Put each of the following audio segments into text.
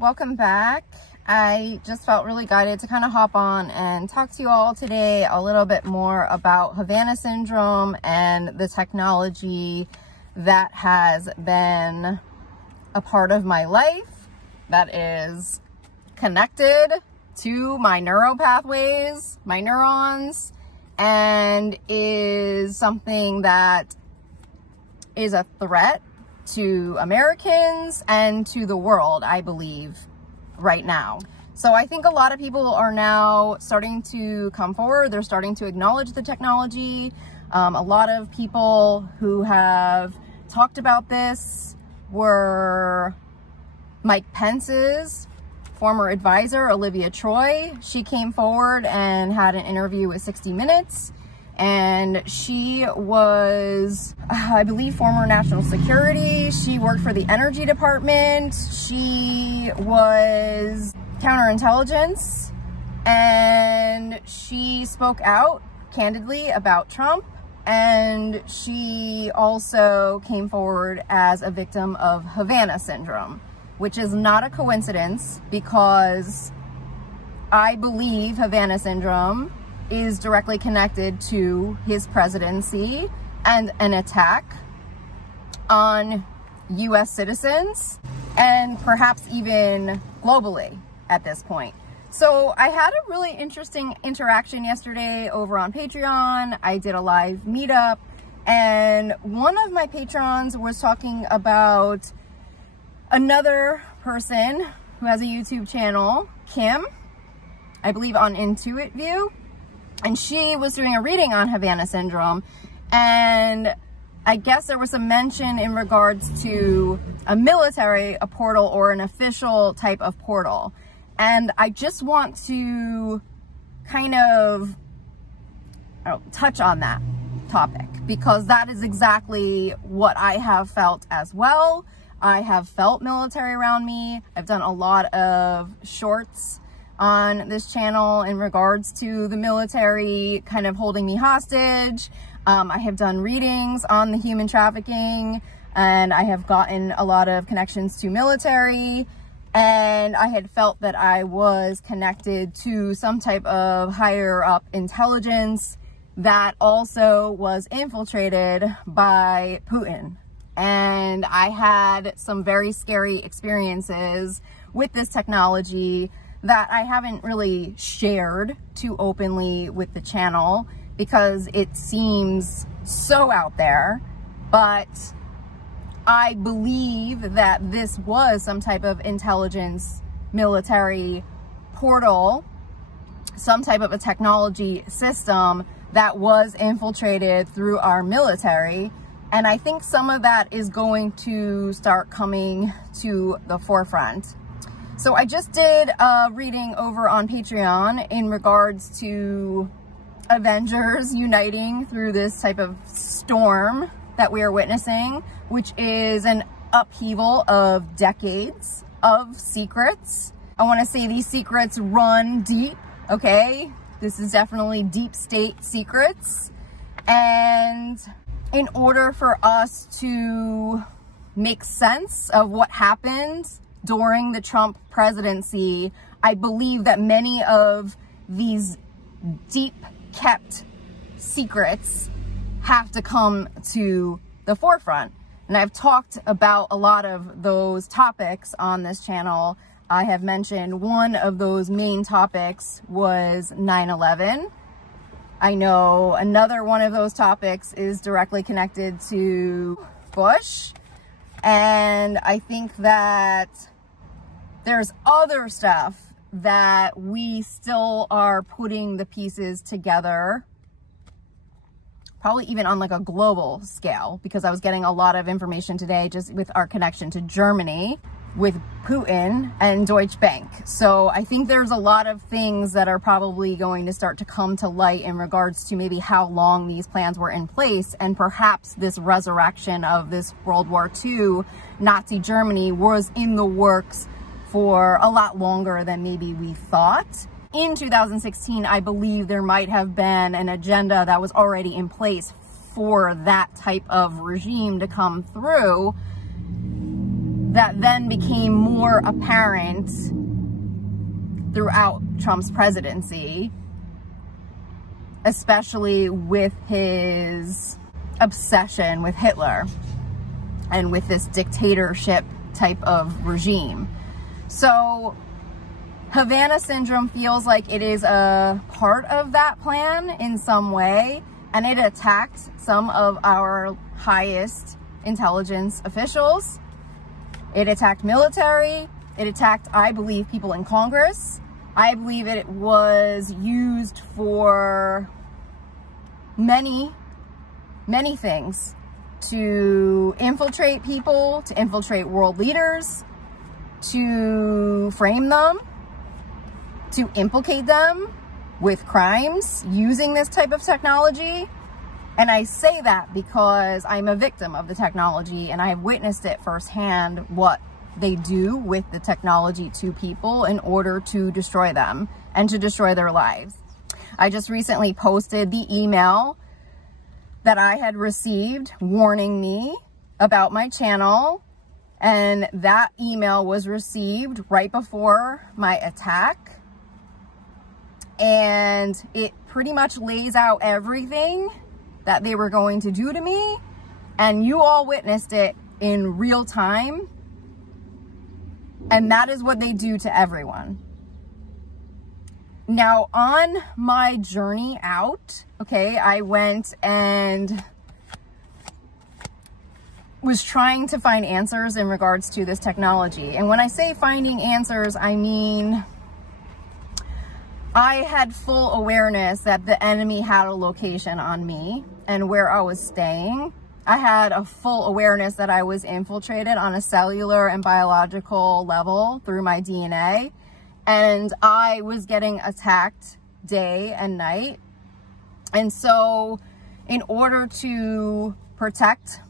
welcome back. I just felt really guided to kind of hop on and talk to you all today a little bit more about Havana syndrome and the technology that has been a part of my life that is connected to my neural pathways, my neurons, and is something that is a threat to Americans and to the world, I believe, right now. So I think a lot of people are now starting to come forward. They're starting to acknowledge the technology. A lot of people who have talked about this were Mike Pence's former advisor, Olivia Troye. She came forward and had an interview with 60 Minutes. And she was, I believe, former national security. She worked for the energy department. She was counterintelligence. And she spoke out candidly about Trump. And she also came forward as a victim of Havana syndrome, which is not a coincidence because I believe Havana syndrome is directly connected to his presidency and an attack on US citizens and perhaps even globally at this point. So I had a really interesting interaction yesterday over on Patreon. I did a live meetup and one of my patrons was talking about another person who has a YouTube channel, Kim, I believe on Intuit View. And she was doing a reading on Havana syndrome. And I guess there was some mention in regards to a military, a portal, or an official type of portal. And I just want to kind of touch on that topic because that is exactly what I have felt as well. I have felt military around me. I've done a lot of shorts on this channel in regards to the military kind of holding me hostage. I have done readings on the human trafficking and I have gotten a lot of connections to military, and I had felt that I was connected to some type of higher up intelligence that also was infiltrated by Putin. And I had some very scary experiences with this technology that I haven't really shared too openly with the channel because it seems so out there, but I believe that this was some type of intelligence military portal, some type of a technology system that was infiltrated through our military. And I think some of that is going to start coming to the forefront. So I just did a reading over on Patreon in regards to Avengers uniting through this type of storm that we are witnessing, which is an upheaval of decades of secrets. I want to say these secrets run deep, okay? This is definitely deep state secrets. And in order for us to make sense of what happened during the Trump presidency, I believe that many of these deep kept secrets have to come to the forefront. And I've talked about a lot of those topics on this channel. I have mentioned one of those main topics was 9/11. I know another one of those topics is directly connected to Bush. And I think that there's other stuff that we still are putting the pieces together, probably even on like a global scale, because I was getting a lot of information today just with our connection to Germany with Putin and Deutsche Bank. So I think there's a lot of things that are probably going to start to come to light in regards to maybe how long these plans were in place, and perhaps this resurrection of this World War II Nazi Germany was in the works for a lot longer than maybe we thought. In 2016, I believe there might have been an agenda that was already in place for that type of regime to come through. that then became more apparent throughout Trump's presidency, especially with his obsession with Hitler and with this dictatorship type of regime. So Havana syndrome feels like it is a part of that plan in some way, and it attacked some of our highest intelligence officials. It attacked military. It attacked, I believe, people in Congress. I believe it was used for many things, to infiltrate people, to infiltrate world leaders, to frame them, to implicate them with crimes using this type of technology. And I say that because I'm a victim of the technology and I have witnessed it firsthand, what they do with the technology to people in order to destroy them and to destroy their lives. I just recently posted the email that I had received warning me about my channel, and that email was received right before my attack, and it pretty much lays out everything that they were going to do to me, and you all witnessed it in real time, and that is what they do to everyone. Now, on my journey out, okay, I went and was trying to find answers in regards to this technology. And when I say finding answers, I mean, I had full awareness that the enemy had a location on me and where I was staying. I had a full awareness that I was infiltrated on a cellular and biological level through my DNA. And I was getting attacked day and night. And so in order to protect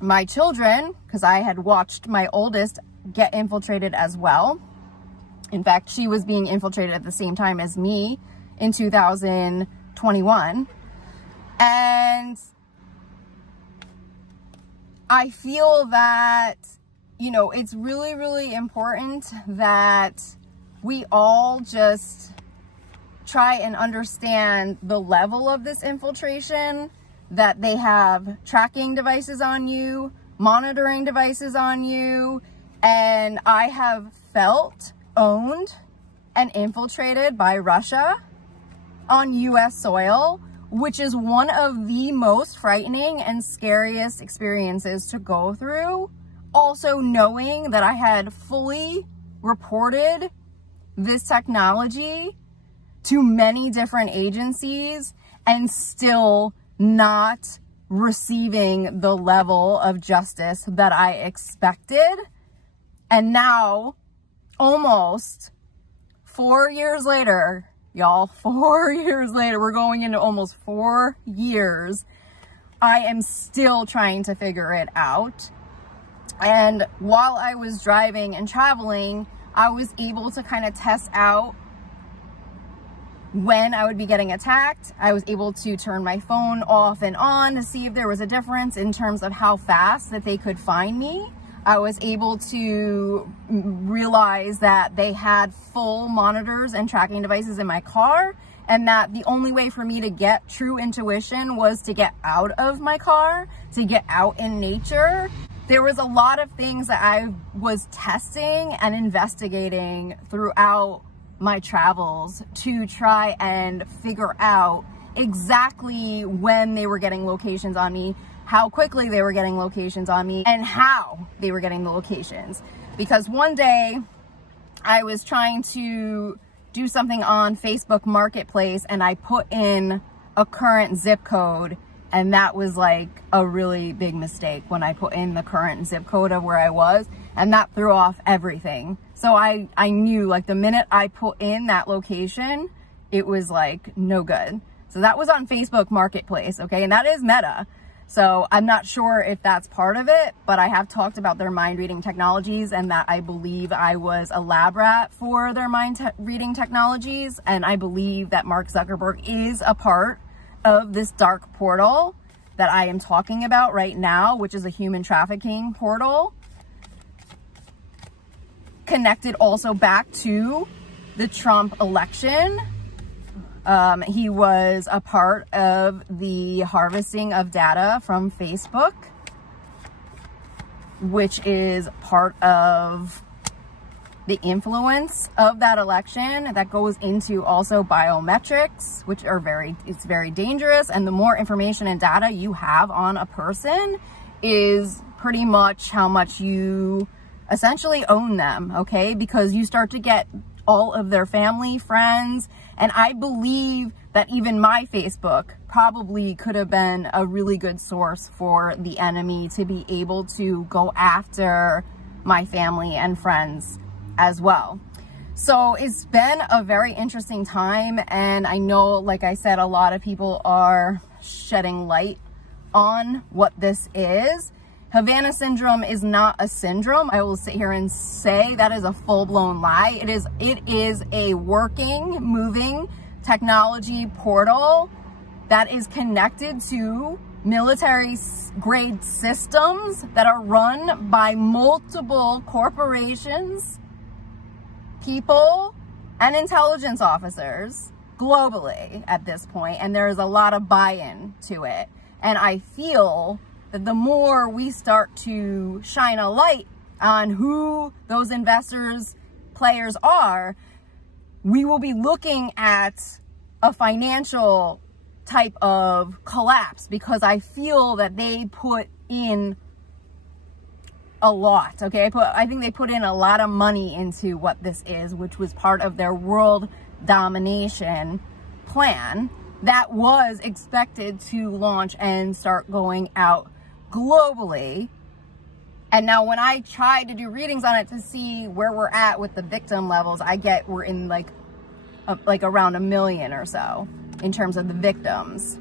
my children, because I had watched my oldest get infiltrated as well. In fact, she was being infiltrated at the same time as me in 2021. And I feel that, you know, it's really, really important that we all just try and understand the level of this infiltration, that they have tracking devices on you, monitoring devices on you, and I have felt owned and infiltrated by Russia on US soil, which is one of the most frightening and scariest experiences to go through. Also knowing that I had fully reported this technology to many different agencies and still not receiving the level of justice that I expected. And now, almost 4 years later, y'all, 4 years later, we're going into almost 4 years, I am still trying to figure it out. And while I was driving and traveling, I was able to kind of test out when I would be getting attacked. I was able to turn my phone off and on to see if there was a difference in terms of how fast that they could find me. I was able to realize that they had full monitors and tracking devices in my car, and that the only way for me to get true intuition was to get out of my car, to get out in nature. There was a lot of things that I was testing and investigating throughout my travels to try and figure out exactly when they were getting locations on me, how quickly they were getting locations on me, and how they were getting the locations. Because one day I was trying to do something on Facebook Marketplace and I put in a current zip code, and that was like a really big mistake when I put in the current zip code of where I was, and that threw off everything. So I knew, like, the minute I put in that location, it was like no good. So that was on Facebook Marketplace, okay? And that is Meta. So I'm not sure if that's part of it, but I have talked about their mind reading technologies and that I believe I was a lab rat for their mind reading technologies. And I believe that Mark Zuckerberg is a part of this dark portal that I am talking about right now, which is a human trafficking portal. connected also back to the Trump election. He was a part of the harvesting of data from Facebook, which is part of the influence of that election that goes into also biometrics, which are it's very dangerous. And the more information and data you have on a person is pretty much how much you essentially own them, okay? Because you start to get all of their family, friends, and I believe that even my Facebook probably could have been a really good source for the enemy to be able to go after my family and friends as well. So it's been a very interesting time, and I know, like I said, a lot of people are shedding light on what this is. Havana syndrome is not a syndrome. I will sit here and say that is a full-blown lie. It is a working, moving technology portal that is connected to military-grade systems that are run by multiple corporations, people, and intelligence officers globally at this point, and there is a lot of buy-in to it. And I feel that the more we start to shine a light on who those investors, players are, we will be looking at a financial type of collapse, because I feel that they put in a lot, okay? I think they put in a lot of money into what this is, which was part of their world domination plan that was expected to launch and start going out globally. And now when I try to do readings on it to see where we're at with the victim levels, we're in like around 1 million or so in terms of the victims.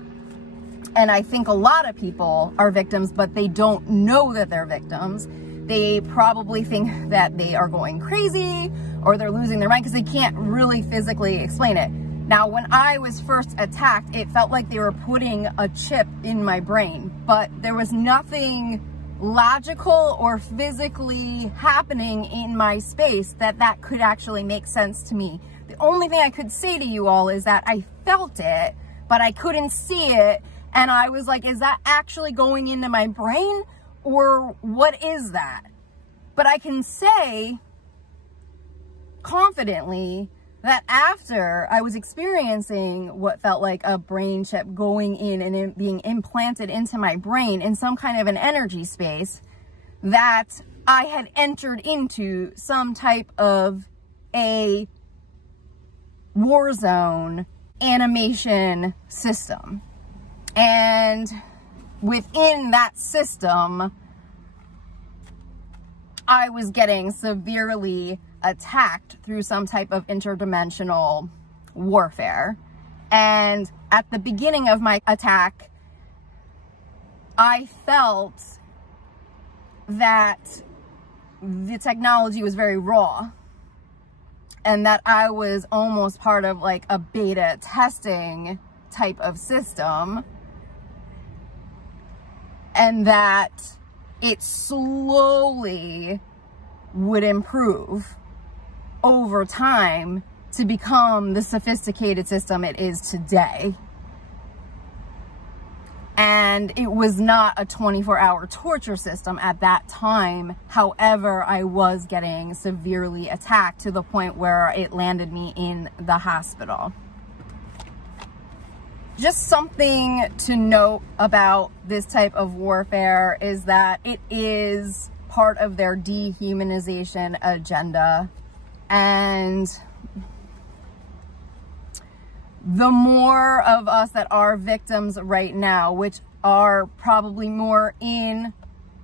And I think a lot of people are victims, but they don't know that they're victims. They probably think that they are going crazy or they're losing their mind because they can't really physically explain it. Now, when I was first attacked, it felt like they were putting a chip in my brain, but there was nothing logical or physically happening in my space that could actually make sense to me. The only thing I could say to you all is that I felt it, but I couldn't see it. And I was like, is that actually going into my brain, or what is that? But I can say confidently that after I was experiencing what felt like a brain chip going in and being implanted into my brain in some kind of an energy space, that I had entered into some type of a war zone animation system. And within that system, I was getting severely attacked through some type of interdimensional warfare. And at the beginning of my attack, I felt that the technology was very raw and that I was almost part of like a beta testing type of system, and that it slowly would improve over time to become the sophisticated system it is today. And it was not a 24-hour torture system at that time. However, I was getting severely attacked to the point where it landed me in the hospital. Just something to note about this type of warfare is that it is part of their dehumanization agenda. And the more of us that are victims right now, which are probably more in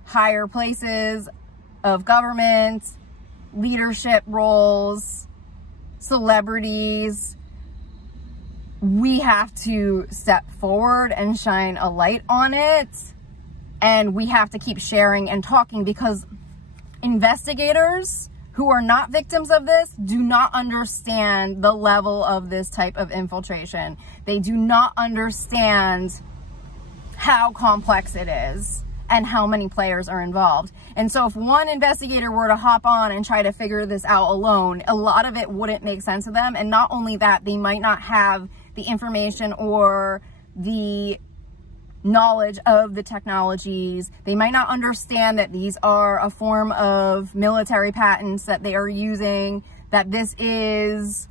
higher places of government, leadership roles, celebrities, we have to step forward and shine a light on it. And we have to keep sharing and talking, because investigators who are not victims of this do not understand the level of this type of infiltration. They do not understand how complex it is. and how many players are involved. And so if one investigator were to hop on and try to figure this out alone, a lot of it wouldn't make sense to them. And not only that, they might not have the information or the knowledge of the technologies. They might not understand that these are a form of military patents that they are using, that this is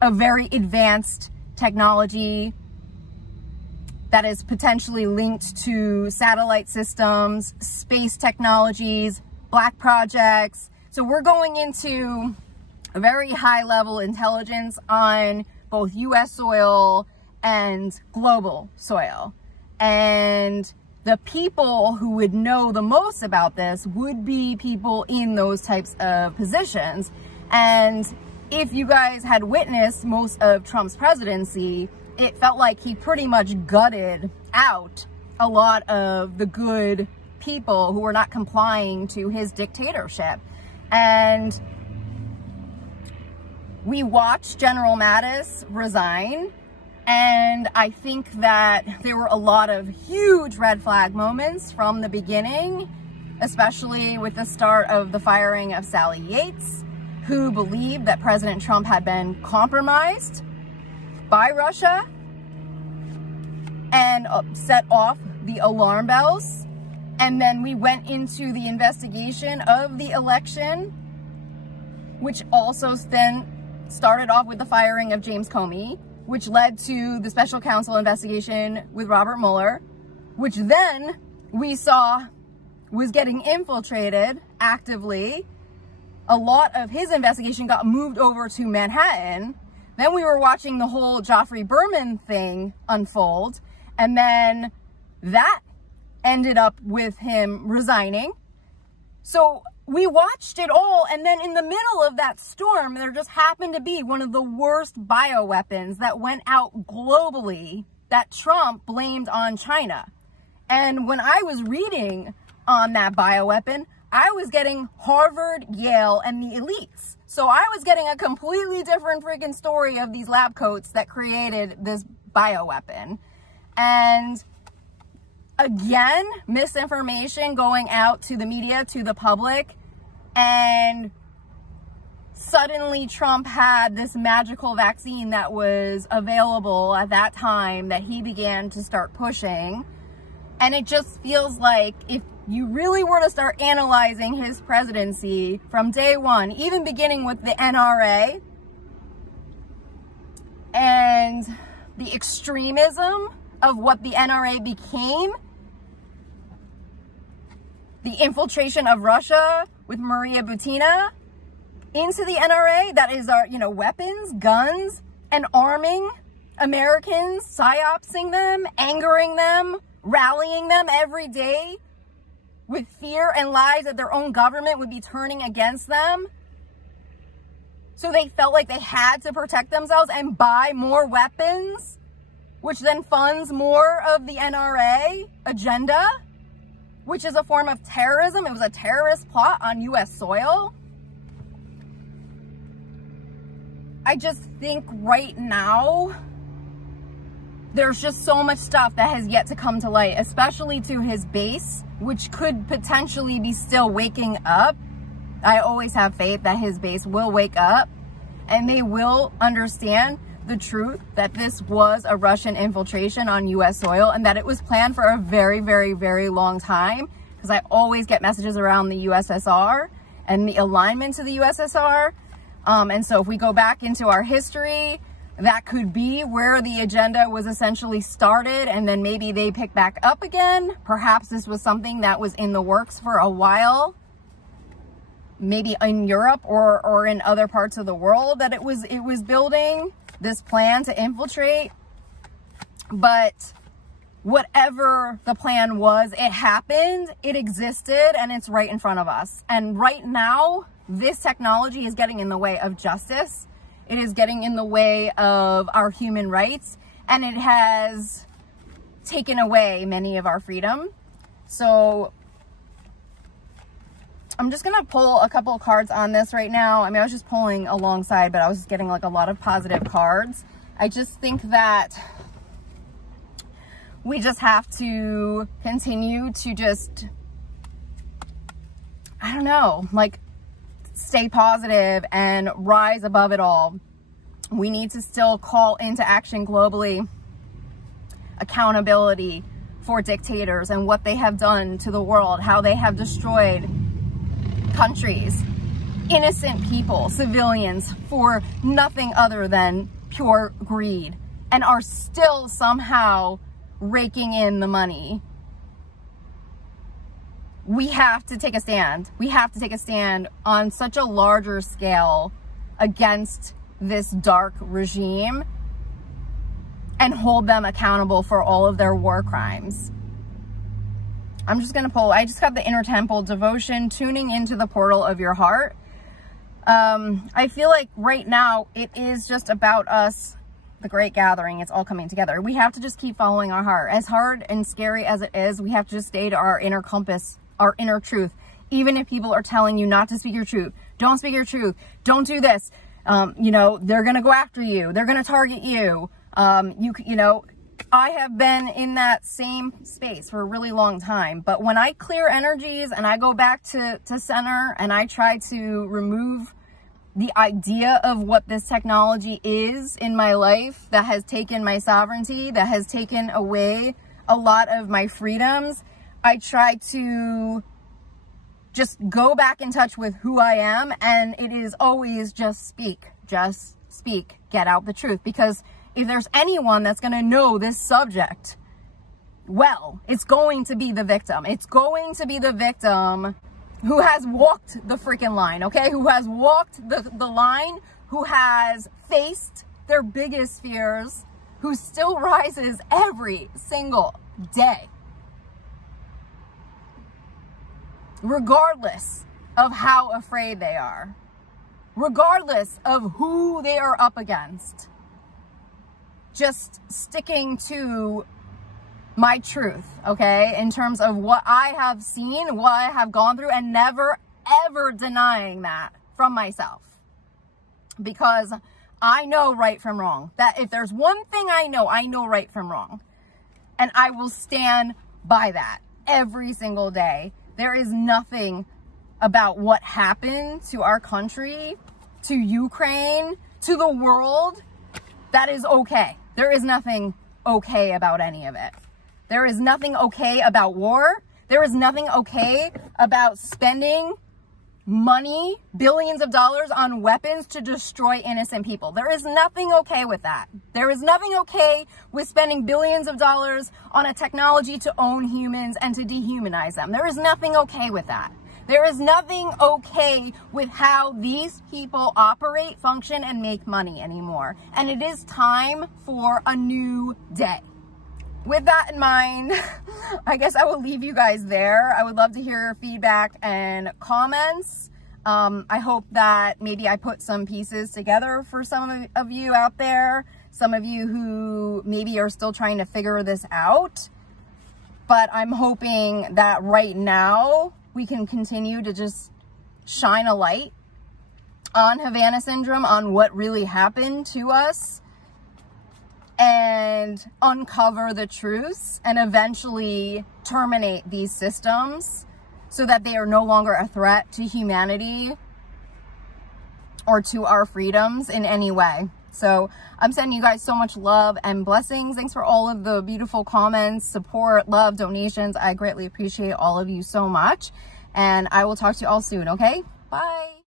a very advanced technology that is potentially linked to satellite systems, space technologies, black projects. So we're going into a very high level intelligence on both US soil and global soil. And the people who would know the most about this would be people in those types of positions. And if you guys had witnessed most of Trump's presidency, it felt like he pretty much gutted out a lot of the good people who were not complying to his dictatorship. And we watched General Mattis resign, and I think that there were a lot of huge red flag moments from the beginning, especially with the start of the firing of Sally Yates, who believed that President Trump had been compromised by Russia, and set off the alarm bells. And then we went into the investigation of the election, which also then started off with the firing of James Comey, which led to the special counsel investigation with Robert Mueller, which then we saw was getting infiltrated actively. A lot of his investigation got moved over to Manhattan. Then we were watching the whole Joffrey Berman thing unfold. And then that ended up with him resigning. So we watched it all. And then in the middle of that storm, there just happened to be one of the worst bioweapons that went out globally that Trump blamed on China. And when I was reading on that bioweapon, I was getting Harvard, Yale, and the elites. So I was getting a completely different freaking story of these lab coats that created this bioweapon. And again, misinformation going out to the media, to the public. And suddenly Trump had this magical vaccine that was available at that time that he began to start pushing. And it just feels like if you really were to start analyzing his presidency from day one, even beginning with the NRA and the extremism of what the NRA became, the infiltration of Russia with Maria Butina into the NRA, that is our, weapons, guns, and arming Americans, psyopsing them, angering them, rallying them every day with fear and lies that their own government would be turning against them. So they felt like they had to protect themselves and buy more weapons, which then funds more of the NRA agenda, which is a form of terrorism. It was a terrorist plot on US soil. I just think right now, there's just so much stuff that has yet to come to light, especially to his base, which could potentially be still waking up. I always have faith that his base will wake up and they will understand the truth that this was a Russian infiltration on US soil and that it was planned for a very, very, very long time. Because I always get messages around the USSR and the alignment to the USSR. And so if we go back into our history, that could be where the agenda was essentially started, and then maybe they pick back up again. Perhaps this was something that was in the works for a while, maybe in Europe or in other parts of the world, that it was building this plan to infiltrate. But whatever the plan was, it happened, it existed, and it's right in front of us. And right now, this technology is getting in the way of justice. It is getting in the way of our human rights, and it has taken away many of our freedom. So I'm just going to pull a couple of cards on this right now. I mean, I was just pulling alongside, but I was just getting like a lot of positive cards. I just think that we just have to continue to just, I don't know, like, stay positive and rise above it all. We need to still call into action globally accountability for dictators and what they have done to the world, how they have destroyed countries, innocent people, civilians, for nothing other than pure greed, and are still somehow raking in the money. We have to take a stand. We have to take a stand on such a larger scale against this dark regime and hold them accountable for all of their war crimes. I'm just going to pull, I just got the Inner Temple Devotion, tuning into the portal of your heart. I feel like right now it is just about us, the great gathering. It's all coming together. We have to just keep following our heart. As hard and scary as it is, we have to just stay to our inner compass, our inner truth. Even if people are telling you not to speak your truth, don't speak your truth, don't do this. You know, they're going to go after you. They're going to target you. You know, I have been in that same space for a really long time, but when I clear energies and I go back to center and I try to remove the idea of what this technology is in my life that has taken my sovereignty, that has taken away a lot of my freedoms, I try to just go back in touch with who I am, and it is always just speak, get out the truth. Because if there's anyone that's going to know this subject well, it's going to be the victim. It's going to be the victim who has walked the freaking line, okay? Who has walked the line, who has faced their biggest fears, who still rises every single day, regardless of how afraid they are, regardless of who they are up against. Just sticking to my truth, okay, in terms of what I have seen, what I have gone through, and never, ever denying that from myself. Because I know right from wrong. That if there's one thing I know right from wrong. And I will stand by that every single day. There is nothing about what happened to our country, to Ukraine, to the world, that is okay. There is nothing okay about any of it. There is nothing okay about war. There is nothing okay about spending money, billions of dollars on weapons to destroy innocent people. There is nothing okay with that. There is nothing okay with spending billions of dollars on a technology to own humans and to dehumanize them. There is nothing okay with that. There is nothing okay with how these people operate, function, and make money anymore. And it is time for a new day. With that in mind, I guess I will leave you guys there. I would love to hear your feedback and comments. I hope that maybe I put some pieces together for some of you out there. Some of you who maybe are still trying to figure this out. But I'm hoping that right now we can continue to just shine a light on Havana syndrome, on what really happened to us, and uncover the truths and eventually terminate these systems so that they are no longer a threat to humanity or to our freedoms in any way. So I'm sending you guys so much love and blessings. Thanks for all of the beautiful comments, support, love, donations. I greatly appreciate all of you so much. And I will talk to you all soon, okay? Bye.